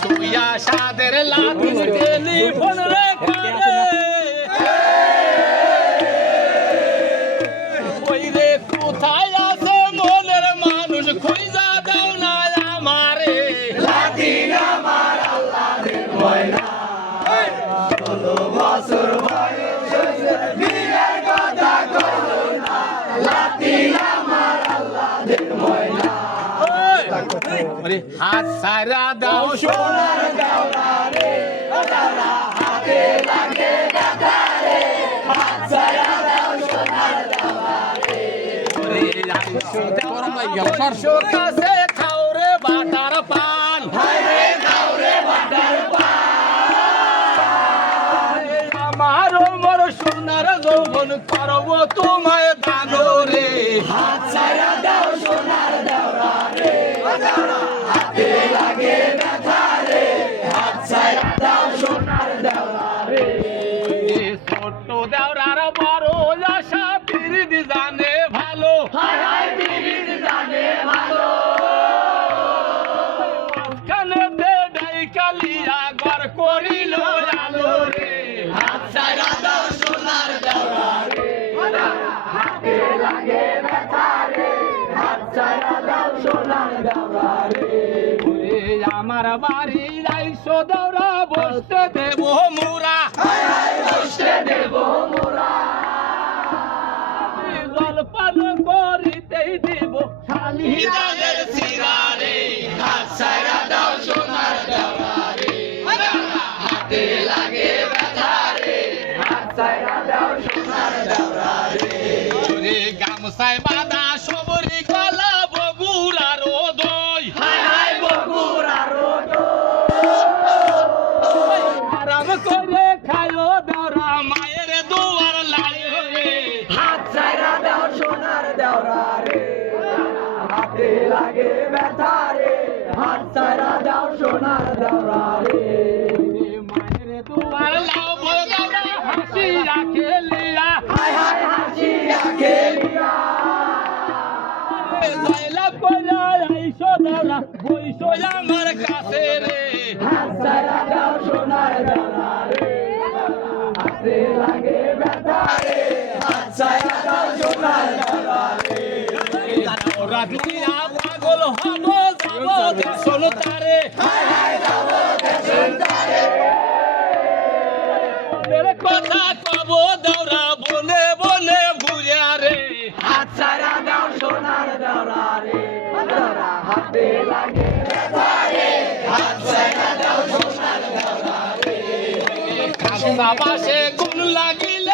শুইয়া সাদের লাঠি টেলিফোন রেখে ওই রে কোথায় আছে মনের মানুষ খুঁজা দাও না আমারে লাঠি আমার আল্লাহর ময়না 16 বছর বয়স হয়েছে বিয়ের কথা কইলো না লাঠি আমার আল্লাহর ময়না হাত সারা দাও সোনার দেওরা রে দেওরা হাতে লাগে ব্যথা রে হাত ছাড়া দাও সোনার দেওরা রে কাছে খাও রে বাটার পান হায় রে খাও রে বাটার পান আমার মোর সোনার যৌবন করব তোমায় দান রে হাত ছাড়া দাও সোনার দেওরা রে দেওরা হাতে লাগে ব্যথা রে হাত ছাড়া দাও সোনার দেওরা রে ছোট্ট দেওরার বড় আশা পিরিতি জানে ভালো হায় হায় বিবির জানে ভালো কানে দে ডাইকালিয়া ঘর করিল আলো রে হাত ছাড়া দাও সোনার দেওরা রে হাতে লাগে ব্যথা রে হাত ছাড়া দাও সোনার দেওরা রে ওরে আমার বাড়ি যাইছো দেওরা বসতে দেব মুরা হায় হায় বসতে দেব মোরা জল পান করিতেই দিব খালি হৃদয়ের সিরারে হাত ছাড়া দাও সোনার দেওরা রে হাতে লাগে ব্যথা রে হাত ছাড়া দাও সোনার দেওরা রে ওরে গামছায় বাঁধা সবরি গলা বগুড়ার দই হায় হায় বগুড়া রোদ আরাম করে খাইও দেওরা মায়ের দুয়ার লাই রে হাত ছাড়া দাও সোনার দেওরা রে হাতে লাগে ব্যথা রে হাত ছাড়া দাও সোনার দেওরা রে মায়ের দুয়ার লাও বড় দেওরা হাসি রাখে লিয়া হায় হায় হাসিয়া খেলিয়া জয়লা কইলা আইসো দেওরা বইসো আমার কাছে রে হাত ছাড়া দাও সোনার দেওরা রে হাতে লাগে ব্যথা রে হাত ছাড়া দাও সোনার দেওরা রে ওরা দিয়া পাগল হব যাব দেশন তারে হায় হায় দাও দেশন তারে মনের কথা কব দেওরা বনে বনে ঘুরিয়া রে হাত ছাড়া দাও সোনার দেওরা রে দেওরা হাতে লাগে ব্যথা রে হাত ছাড়া দাও সোনার দেওরা রে কান্দা বাসে গুণ লাগিল